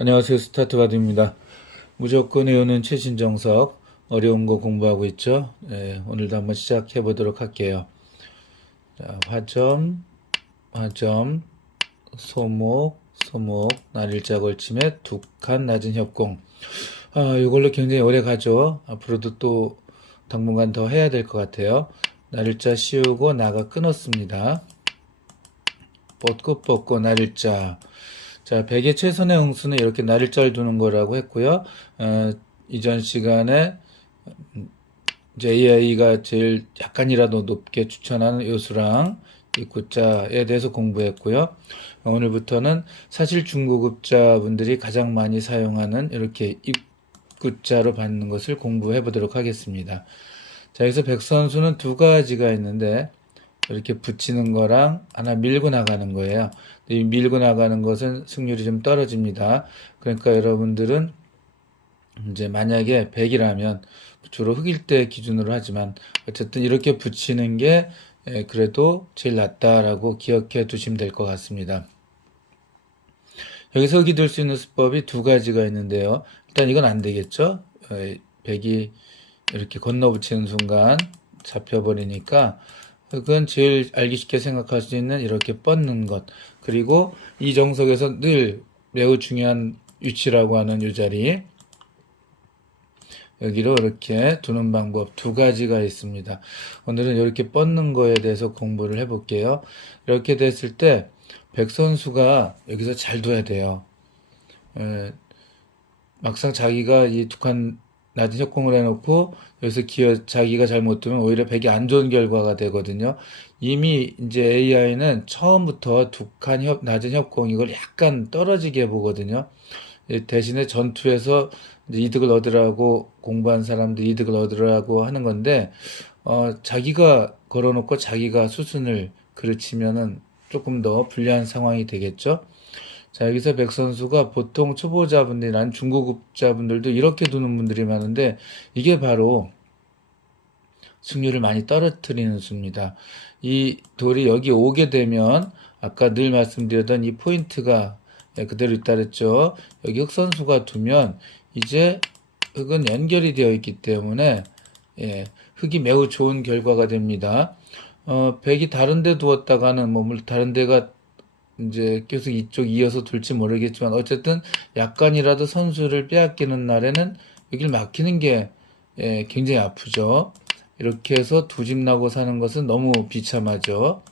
안녕하세요. 스타트바디입니다. 무조건 외우는 최신정석, 어려운 거 공부하고 있죠? 네, 오늘도 한번 시작해 보도록 할게요. 자, 화점, 소목, 날일자 걸침에 두 칸 낮은 협공. 이걸로 굉장히 오래 가죠. 앞으로도 또 당분간 더 해야 될 것 같아요. 날일자 씌우고 나가 끊었습니다. 뻗고 날일자. 자, 100의 최선의 응수는 이렇게 날짜를 두는 거라고 했고요. 이전 시간에 이제 AI가 제일 약간이라도 높게 추천하는 요수랑 입구자에 대해서 공부했고요. 오늘부터는 사실 중고급자분들이 가장 많이 사용하는 이렇게 입구자로 받는 것을 공부해 보도록 하겠습니다. 자, 여기서 백선수는 두 가지가 있는데 이렇게 붙이는 거랑 하나 밀고 나가는 거예요. 이 밀고 나가는 것은 승률이 좀 떨어집니다. 그러니까 여러분들은 이제 만약에 100이라면 주로 흑일 때 기준으로 하지만 어쨌든 이렇게 붙이는 게 그래도 제일 낫다라고 기억해 두시면 될 것 같습니다. 여기서 흑이 될 수 있는 수법이 두 가지가 있는데요. 일단 이건 안 되겠죠. 100이 이렇게 건너 붙이는 순간 잡혀버리니까 흑은 제일 알기 쉽게 생각할 수 있는 이렇게 뻗는 것. 그리고 이 정석에서 늘 매우 중요한 위치라고 하는 이 자리. 여기로 이렇게 두는 방법 두 가지가 있습니다. 오늘은 이렇게 뻗는 거에 대해서 공부를 해볼게요. 이렇게 됐을 때 백선수가 여기서 잘 둬야 돼요. 막상 자기가 이 두 칸 낮은 협공을 해놓고 여기서 자기가 잘못 두면 오히려 백이 안 좋은 결과가 되거든요. 이미 이제 AI는 처음부터 두 칸 낮은 협공 이걸 약간 떨어지게 보거든요. 대신에 전투에서 이제 이득을 얻으라고 공부한 사람들 이득을 얻으라고 하는 건데 자기가 걸어놓고 자기가 수순을 그르치면은 조금 더 불리한 상황이 되겠죠. 자, 여기서 백 선수가 보통 초보자분들이란 중고급자분들도 이렇게 두는 분들이 많은데 이게 바로 승률을 많이 떨어뜨리는 수입니다. 이 돌이 여기 오게 되면 아까 늘 말씀드렸던 이 포인트가 그대로 있다 그랬죠. 여기 흑 선수가 두면 이제 흑은 연결이 되어 있기 때문에 흑이 매우 좋은 결과가 됩니다. 백이 다른 데 두었다가는 물론 다른 데가 이제 계속 이쪽 이어서 둘지 모르겠지만 어쨌든 약간이라도 선수를 빼앗기는 날에는 여기를 막히는 게 굉장히 아프죠. 이렇게 해서 두 집 나고 사는 것은 너무 비참하죠.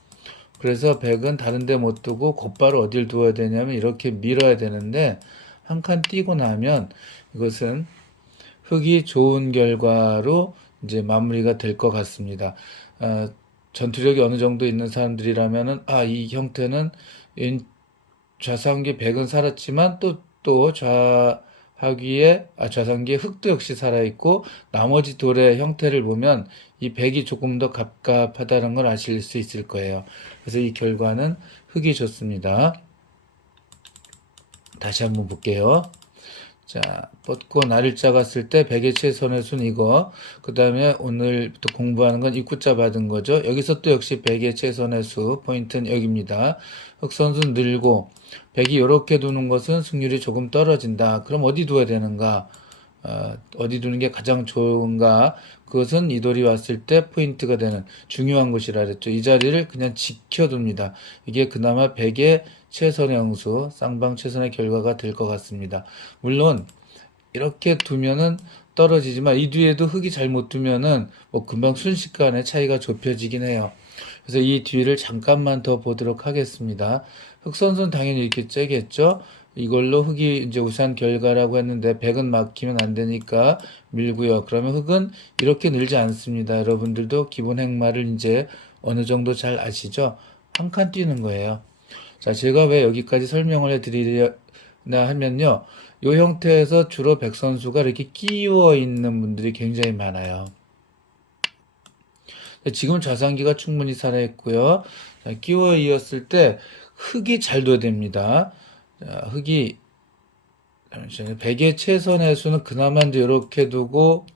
그래서 백은 다른 데 못 두고 곧바로 어딜 두어야 되냐면 이렇게 밀어야 되는데 한 칸 띄고 나면 이것은 흑이 좋은 결과로 이제 마무리가 될 것 같습니다. 전투력이 어느 정도 있는 사람들이라면은 이 형태는 좌상기에 백은 살았지만 또 좌상기에 흑도 역시 살아있고 나머지 돌의 형태를 보면 이 백이 조금 더 갑갑하다는 걸 아실 수 있을 거예요. 그래서 이 결과는 흑이 좋습니다. 다시 한번 볼게요. 자, 뻗고 날일자 갔을 때 백의 최선의 순 이거. 그 다음에 오늘부터 공부하는 건 입구자 받은 거죠. 여기서 또 역시 백의 최선의 수. 포인트는 여기입니다. 흑선수 늘고 백이 이렇게 두는 것은 승률이 조금 떨어진다. 그럼 어디 두어야 되는가? 어디 두는 게 가장 좋은가? 그것은 이 돌이 왔을 때 포인트가 되는 중요한 것이라 그랬죠. 이 자리를 그냥 지켜둡니다. 이게 그나마 백의 최선의 응수, 쌍방 최선의 결과가 될 것 같습니다. 물론 이렇게 두면은 떨어지지만 이 뒤에도 흑이 잘못 두면은 금방 순식간에 차이가 좁혀지긴 해요. 그래서 이 뒤를 잠깐만 더 보도록 하겠습니다. 흑 선수는 당연히 이렇게 째겠죠. 이걸로 흑이 이제 우세한 결과라고 했는데 백은 막히면 안 되니까 밀고요. 그러면 흑은 이렇게 늘지 않습니다. 여러분들도 기본 행마를 이제 어느 정도 잘 아시죠? 한 칸 뛰는 거예요. 자, 제가 왜 여기까지 설명을 해드리냐 하면요. 이 형태에서 주로 백 선수가 이렇게 끼워 있는 분들이 굉장히 많아요. 지금 좌상기가 충분히 살아있고요. 끼워 이었을 때 흑이 잘 둬야 됩니다. 자, 흑이 백의 최선의 수는 그나마 이제 이렇게 두고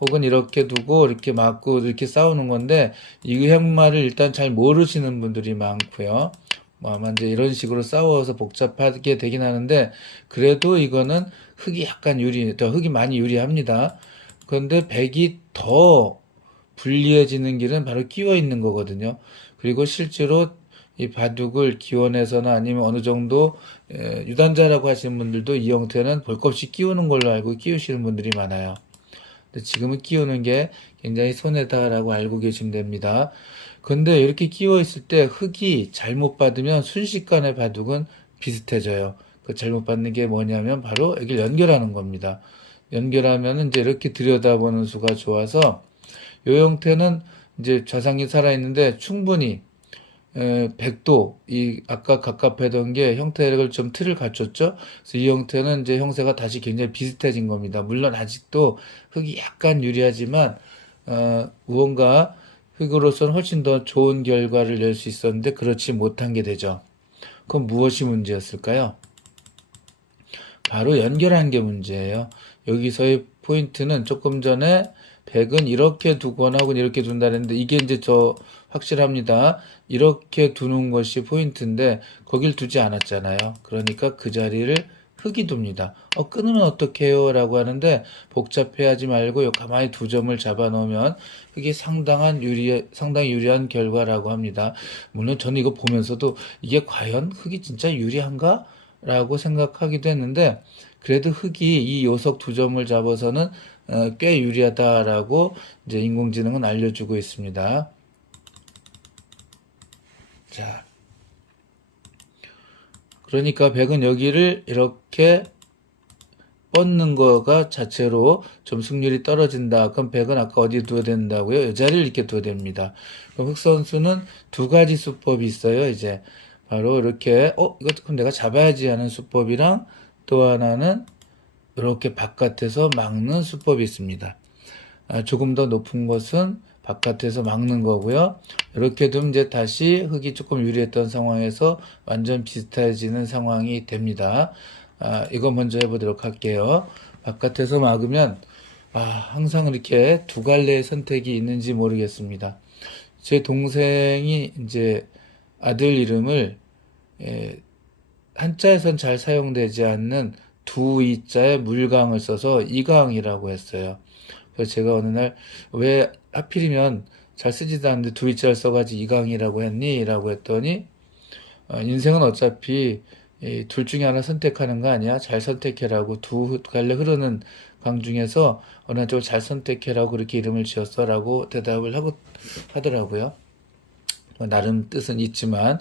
혹은 이렇게 두고 이렇게 맞고 이렇게 싸우는 건데 이 흑마를 일단 잘 모르시는 분들이 많고요. 뭐 아마 이제 이런 식으로 싸워서 복잡하게 되긴 하는데 그래도 이거는 흙이 약간 더 흙이 많이 유리합니다. 그런데 백이 더 불리해지는 길은 바로 끼워 있는 거거든요. 그리고 실제로 이 바둑을 기원해서나 아니면 어느 정도 유단자라고 하시는 분들도 이 형태는 볼 것 없이 끼우는 걸로 알고 끼우시는 분들이 많아요. 근데 지금은 끼우는 게 굉장히 손해다라고 알고 계시면 됩니다. 근데 이렇게 끼워 있을 때 흙이 잘못 받으면 순식간에 바둑은 비슷해져요. 그 잘못 받는 게 뭐냐면 바로 여기를 연결하는 겁니다. 연결하면 이제 이렇게 들여다보는 수가 좋아서 이 형태는 이제 좌상이 살아있는데 충분히 100도, 이, 아까 갑갑하던 게 형태를 좀 틀을 갖췄죠? 그래서 이 형태는 이제 형태가 다시 굉장히 비슷해진 겁니다. 물론 아직도 흙이 약간 유리하지만, 무언가 흙으로서는 훨씬 더 좋은 결과를 낼 수 있었는데, 그렇지 못한 게 되죠. 그럼 무엇이 문제였을까요? 바로 연결한 게 문제예요. 여기서의 포인트는 조금 전에 100은 이렇게 두거나 혹은 이렇게 둔다 했는데 이게 이제 확실합니다. 이렇게 두는 것이 포인트인데 거길 두지 않았잖아요. 그러니까 그 자리를 흙이 둡니다. 끊으면 어떡해요? 라고 하는데 복잡해하지 말고 가만히 두 점을 잡아 놓으면 흙이 상당히 유리한 결과라고 합니다. 물론 저는 이거 보면서도 이게 과연 흙이 진짜 유리한가? 라고 생각하기도 했는데 그래도 흙이 이 요석 두 점을 잡아서는 꽤 유리하다라고 이제 인공지능은 알려주고 있습니다. 자, 그러니까 백은 여기를 이렇게 뻗는 거가 자체로 좀 승률이 떨어진다. 그럼 백은 아까 어디 두어야 된다고요? 이 자리를 이렇게 두어야 됩니다. 그럼 흑 선수는 두 가지 수법이 있어요. 이제 바로 이렇게 이것도 그럼 내가 잡아야지 하는 수법이랑 또 하나는 이렇게 바깥에서 막는 수법이 있습니다. 조금 더 높은 것은 바깥에서 막는 거고요. 이렇게 두면 이제 다시 흙이 조금 유리했던 상황에서 완전 비슷해지는 상황이 됩니다. 이거 먼저 해보도록 할게요. 바깥에서 막으면 항상 이렇게 두 갈래의 선택이 있는지 모르겠습니다. 제 동생이 이제 아들 이름을 한자에선 잘 사용되지 않는 두 이자에 물강을 써서 이강이라고 했어요. 그래서 제가 어느 날 왜 하필이면 잘 쓰지도 않는데 두 이자를 써가지고 이강이라고 했니? 라고 했더니 인생은 어차피 둘 중에 하나 선택하는 거 아니야? 잘 선택해라고 두 갈래 흐르는 강 중에서 어느 쪽을 잘 선택해라고 그렇게 이름을 지었어 라고 대답을 하더라고요. 나름 뜻은 있지만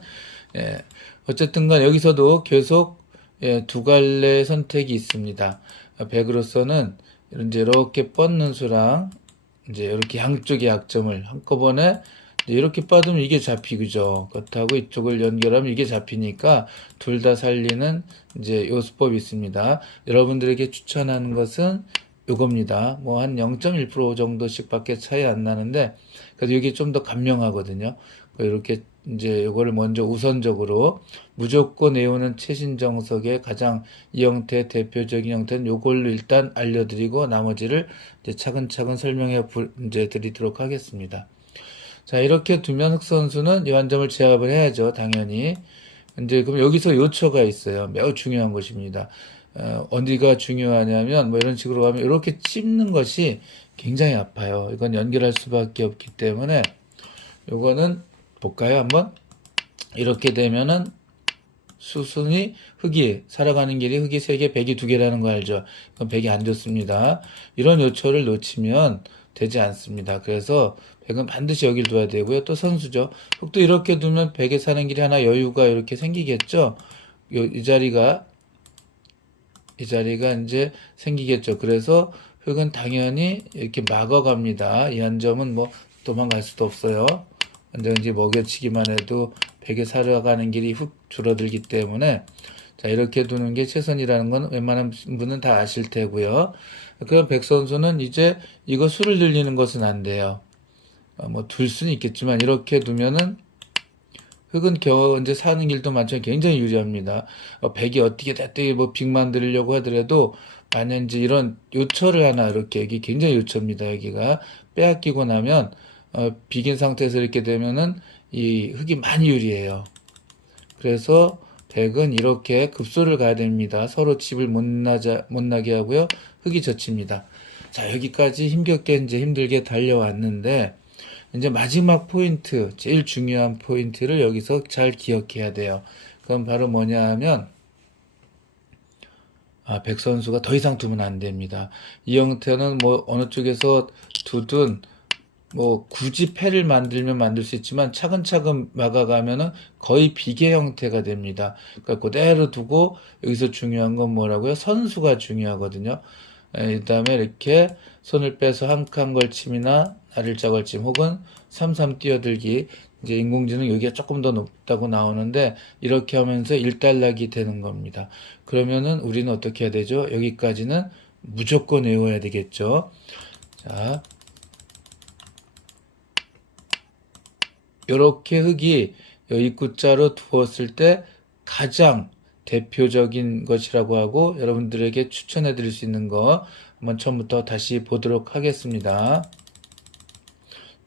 어쨌든 간 여기서도 계속 두 갈래 선택이 있습니다. 백으로서는 이제 이렇게 뻗는 수랑 이제 이렇게 양쪽의 약점을 한꺼번에 이렇게 뻗으면 이게 잡히죠. 그렇다고 이쪽을 연결하면 이게 잡히니까 둘 다 살리는 이제 요 수법이 있습니다. 여러분들에게 추천하는 것은 요겁니다. 뭐 한 0.1% 정도씩 밖에 차이 안 나는데 그래도 이게 좀 더 간명하거든요. 이렇게 이제 요거를 먼저 우선적으로 무조건 외우는 최신 정석의 가장 이 형태의 대표적인 형태는 요걸로 일단 알려드리고 나머지를 이제 차근차근 설명해 이제 드리도록 하겠습니다. 자, 이렇게 두면 흑 선수는 이 한 점을 제압을 해야죠, 당연히. 이제 그럼 여기서 요처가 있어요. 매우 중요한 것입니다. 어디가 중요하냐면 뭐 이런 식으로 가면 이렇게 찝는 것이 굉장히 아파요. 이건 연결할 수밖에 없기 때문에 요거는 볼까요, 한번? 이렇게 되면은 수순이 흙이 살아가는 길이 흙이 3개, 백이 2개라는 거 알죠? 그럼 백이 안 좋습니다. 이런 요초를 놓치면 되지 않습니다. 그래서 백은 반드시 여길 둬야 되고요. 또 선수죠. 흙도 이렇게 두면 백에 사는 길이 하나 여유가 이렇게 생기겠죠? 이 자리가 이제 생기겠죠. 그래서 흙은 당연히 이렇게 막아갑니다. 이 한 점은 뭐 도망갈 수도 없어요. 언제든지 먹여치기만 해도 백에 살아가는 길이 훅 줄어들기 때문에 자 이렇게 두는 게 최선이라는 건 웬만한 분은 다 아실 테고요. 그럼 백 선수는 이제 이거 수를 늘리는 것은 안 돼요. 뭐 둘 수는 있겠지만 이렇게 두면은 흙은 이제 사는 길도 많지만 굉장히 유리합니다. 백이 어떻게 됐든 뭐 빅 만들려고 하더라도 만약 이제 이런 요철을 하나 이렇게 여기 굉장히 요철입니다. 여기가 빼앗기고 나면 비긴 상태에서 이렇게 되면은 이 흙이 많이 유리해요. 그래서 백은 이렇게 급소를 가야 됩니다. 서로 집을 못 나게 하고요. 흙이 젖힙니다. 자, 여기까지 힘겹게 이제 힘들게 달려왔는데, 이제 마지막 포인트, 제일 중요한 포인트를 여기서 잘 기억해야 돼요. 그건 바로 뭐냐 하면, 백 선수가 더 이상 두면 안 됩니다. 이 형태는 뭐 어느 쪽에서 두든 뭐 굳이 패를 만들면 만들 수 있지만 차근차근 막아가면은 거의 비계 형태가 됩니다. 그러니까 그대로 두고 여기서 중요한 건 뭐라고요? 선수가 중요하거든요. 그다음에 이렇게 손을 빼서 한 칸 걸침이나 날일자 걸침 혹은 삼삼 뛰어들기, 이제 인공지능 여기가 조금 더 높다고 나오는데 이렇게 하면서 일단락이 되는 겁니다. 그러면은 우리는 어떻게 해야 되죠? 여기까지는 무조건 외워야 되겠죠. 자, 요렇게 흙이 입구자로 두었을 때 가장 대표적인 것이라고 하고 여러분들에게 추천해 드릴 수 있는 거 한번 처음부터 다시 보도록 하겠습니다.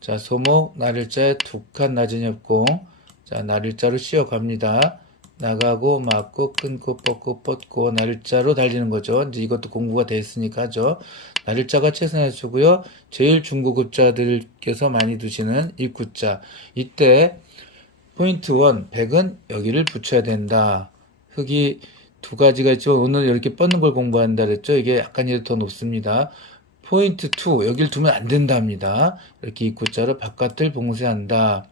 자, 소목, 날일자에 두 칸 낮은 협공. 자, 날일자로 씌어갑니다. 나가고, 맞고, 끊고, 뻗고, 날일자로 달리는 거죠. 이제 이것도 공부가 돼 있으니까 하죠. 날일자가 최선의 수고요. 제일 중고급자들께서 많이 두시는 입구자. 이때, 포인트 1, 백은 여기를 붙여야 된다. 흙이 두 가지가 있지만 오늘 이렇게 뻗는 걸 공부한다 그랬죠. 이게 약간이라도 더 높습니다. 포인트 2, 여길 두면 안 된답니다. 이렇게 입구자로 바깥을 봉쇄한다.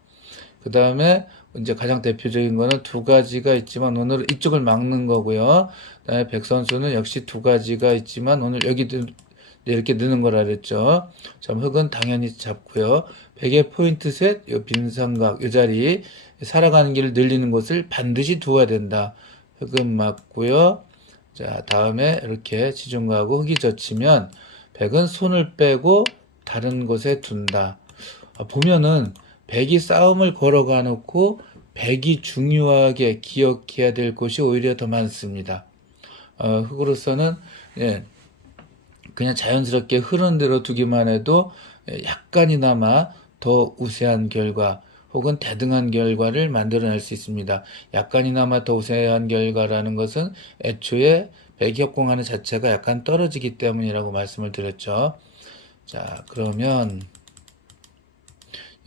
그 다음에 이제 가장 대표적인 거는 두 가지가 있지만 오늘 이쪽을 막는 거고요. 그 다음에 백 선수는 역시 두 가지가 있지만 오늘 여기 이렇게 넣는 거라 그랬죠. 자, 흙은 당연히 잡고요. 백의 포인트 셋, 요 빈삼각, 요 자리, 살아가는 길을 늘리는 곳을 반드시 두어야 된다. 흙은 맞고요. 자, 다음에 이렇게 지중가하고 흙이 젖히면 백은 손을 빼고 다른 곳에 둔다. 보면은 백이 싸움을 걸어가 놓고 백이 중요하게 기억해야 될 곳이 오히려 더 많습니다. 흙으로서는 예, 그냥 자연스럽게 흐르는 대로 두기만 해도 약간이나마 더 우세한 결과 혹은 대등한 결과를 만들어낼 수 있습니다. 약간이나마 더 우세한 결과라는 것은 애초에 백협공하는 자체가 약간 떨어지기 때문이라고 말씀을 드렸죠. 자, 그러면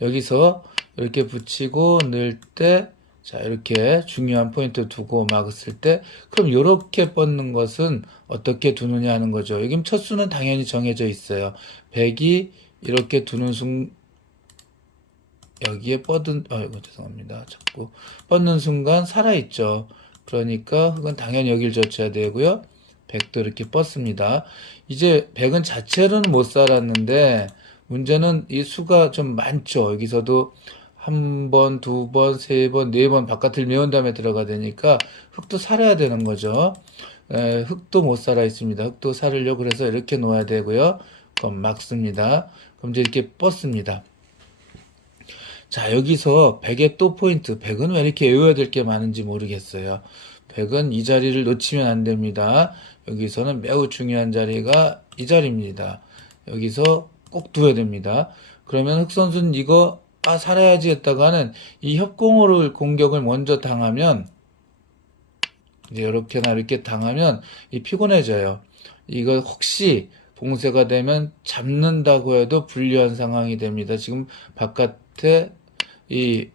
여기서 이렇게 붙이고 넣을 때, 자, 이렇게 중요한 포인트 두고 막았을 때, 그럼 이렇게 뻗는 것은 어떻게 두느냐 하는 거죠. 여기 첫 수는 당연히 정해져 있어요. 백이 이렇게 두는 여기에 이거 죄송합니다. 자꾸 뻗는 순간 살아있죠. 그러니까 흙은 당연히 여길 젖혀야 되고요. 백도 이렇게 뻗습니다. 이제 백은 자체로는 못 살았는데 문제는 이 수가 좀 많죠. 여기서도 한 번, 두 번, 세 번, 네 번 바깥을 메운 다음에 들어가 되니까 흙도 살아야 되는 거죠. 흙도 못 살아 있습니다. 흙도 살으려고 그래서 이렇게 놓아야 되고요. 그럼 막습니다. 그럼 이제 이렇게 뻗습니다. 자, 여기서 백의 또 포인트. 백은 왜 이렇게 외워야 될 게 많은지 모르겠어요. 백은 이 자리를 놓치면 안 됩니다. 여기서는 매우 중요한 자리가 이 자리입니다. 여기서 꼭 두어야 됩니다. 그러면 흑 선수는 이거 살아야지 했다가는 이 협공으로 공격을 먼저 당하면 이제 이렇게나 이렇게 당하면 이 피곤해져요. 이거 혹시 봉쇄가 되면 잡는다고 해도 불리한 상황이 됩니다. 지금 바깥에 이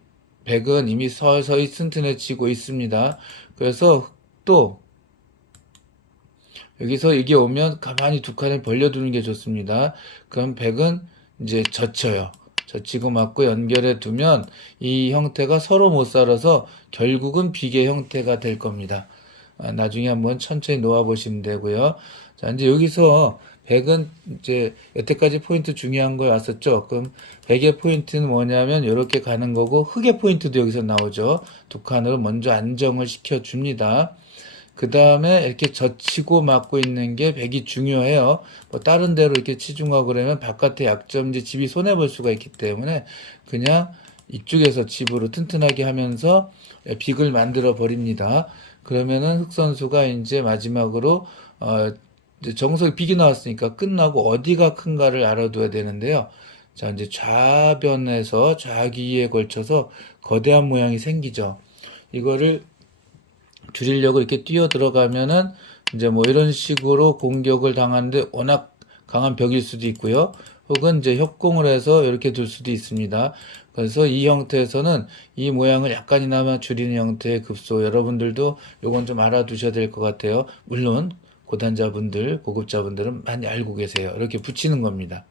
백은 이미 서서히 튼튼해지고 있습니다. 그래서 또 여기서 이게 오면 가만히 두 칸을 벌려두는 게 좋습니다. 그럼 백은 이제 젖혀요. 젖히고 맞고 연결해 두면 이 형태가 서로 못 살아서 결국은 비계 형태가 될 겁니다. 나중에 한번 천천히 놓아 보시면 되고요. 자, 이제 여기서 백은 이제 여태까지 포인트 중요한 거 왔었죠. 그럼 백의 포인트는 뭐냐면 이렇게 가는 거고 흙의 포인트도 여기서 나오죠. 두 칸으로 먼저 안정을 시켜 줍니다. 그 다음에 이렇게 젖히고 막고 있는 게 백이 중요해요. 뭐 다른 데로 이렇게 치중하고 그러면 바깥에 약점지 집이 손해볼 수가 있기 때문에 그냥 이쪽에서 집으로 튼튼하게 하면서 빅을 만들어 버립니다. 그러면은 흑 선수가 이제 마지막으로 이제 정석이 빅이 나왔으니까 끝나고 어디가 큰가를 알아둬야 되는데요. 자, 이제 좌변에서 좌기에 걸쳐서 거대한 모양이 생기죠. 이거를 줄이려고 이렇게 뛰어 들어가면은 이제 뭐 이런 식으로 공격을 당하는데 워낙 강한 벽일 수도 있고요. 혹은 이제 협공을 해서 이렇게 둘 수도 있습니다. 그래서 이 형태에서는 이 모양을 약간이나마 줄이는 형태의 급소, 여러분들도 요건 좀 알아두셔야 될 것 같아요. 물론 고단자분들, 고급자분들은 많이 알고 계세요. 이렇게 붙이는 겁니다.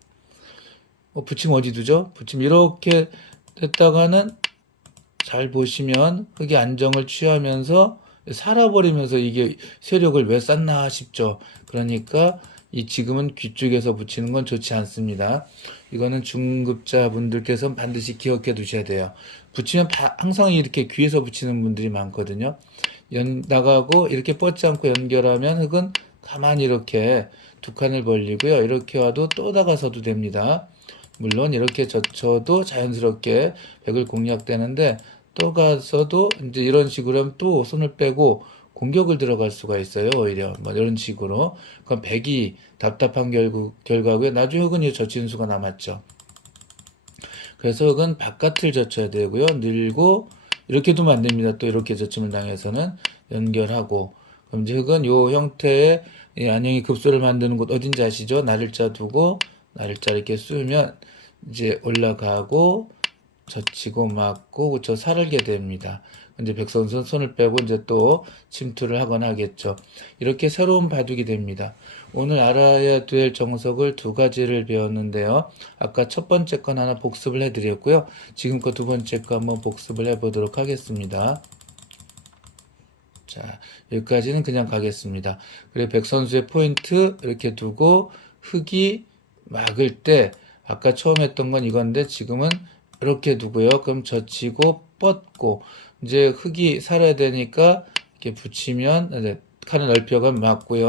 붙이면 어디 두죠? 붙이면 이렇게 됐다가는 잘 보시면 흙이 안정을 취하면서 살아버리면서 이게 세력을 왜 쌓나 싶죠. 그러니까 이 지금은 귀 쪽에서 붙이는 건 좋지 않습니다. 이거는 중급자 분들께서는 반드시 기억해 두셔야 돼요. 붙이면 항상 이렇게 귀에서 붙이는 분들이 많거든요. 나가고 이렇게 뻗지 않고 연결하면 흙은 가만히 이렇게 두 칸을 벌리고요. 이렇게 와도 또 나가서도 됩니다. 물론 이렇게 젖혀도 자연스럽게 벽을 공략되는데 또 가서도 이제 이런 식으로 하면 또 손을 빼고 공격을 들어갈 수가 있어요. 오히려 뭐 이런 식으로 그럼 백이 답답한 결과고요. 나중에 흙은 이 젖히는 수가 남았죠. 그래서 흙은 바깥을 젖혀야 되고요. 늘고 이렇게 두면 안 됩니다. 또 이렇게 젖힘을 당해서는 연결하고 그럼 이제 흙은 요 형태의 이 안형이 급소를 만드는 곳 어딘지 아시죠? 나를자 두고 나를자 이렇게 쑤면 이제 올라가고 젖히고 막고 그쵸 살게 됩니다. 이제 백선수는 손을 빼고 이제 또 침투를 하거나 하겠죠. 이렇게 새로운 바둑이 됩니다. 오늘 알아야 될 정석을 두 가지를 배웠는데요. 아까 첫 번째 건 하나 복습을 해드렸고요. 지금 거 두 번째 거 한번 복습을 해보도록 하겠습니다. 자, 여기까지는 그냥 가겠습니다. 그리고 백선수의 포인트 이렇게 두고 흙이 막을 때 아까 처음 했던 건 이건데 지금은 이렇게 두고요. 그럼 젖히고 뻗고 이제 흙이 살아야 되니까 이렇게 붙이면 이제 칸을 넓혀가면 맞고요.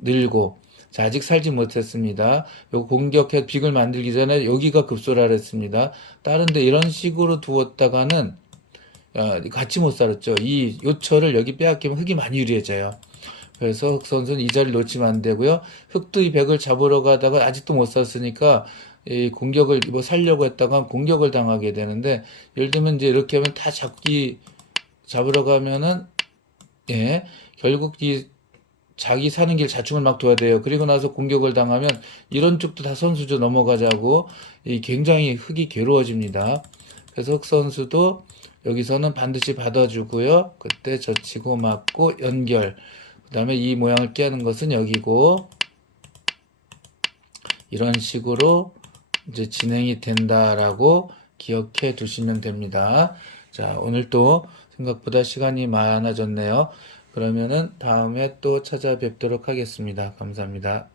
늘고 자, 아직 살지 못했습니다. 요 공격해 빅을 만들기 전에 여기가 급소라 했습니다. 다른데 이런 식으로 두었다가는 같이 못 살았죠. 이 요철을 여기 빼앗기면 흙이 많이 유리해져요. 그래서 흙 선수는 이 자리를 놓치면 안 되고요. 흙도 이 백을 잡으러 가다가 아직도 못 샀으니까 이 공격을 뭐 살려고 했다가 공격을 당하게 되는데 예를 들면 이제 이렇게 하면 다 잡으러 가면은 예 결국 이 자기 사는 길 자충을 막 둬야 돼요. 그리고 나서 공격을 당하면 이런 쪽도 다 선수죠 넘어가자고 이 굉장히 흙이 괴로워집니다. 그래서 흙 선수도 여기서는 반드시 받아주고요. 그때 젖히고 막고 연결. 그 다음에 이 모양을 깨는 것은 여기고 이런 식으로 이제 진행이 된다라고 기억해 두시면 됩니다. 자, 오늘 또 생각보다 시간이 많아졌네요. 그러면은 다음에 또 찾아뵙도록 하겠습니다. 감사합니다.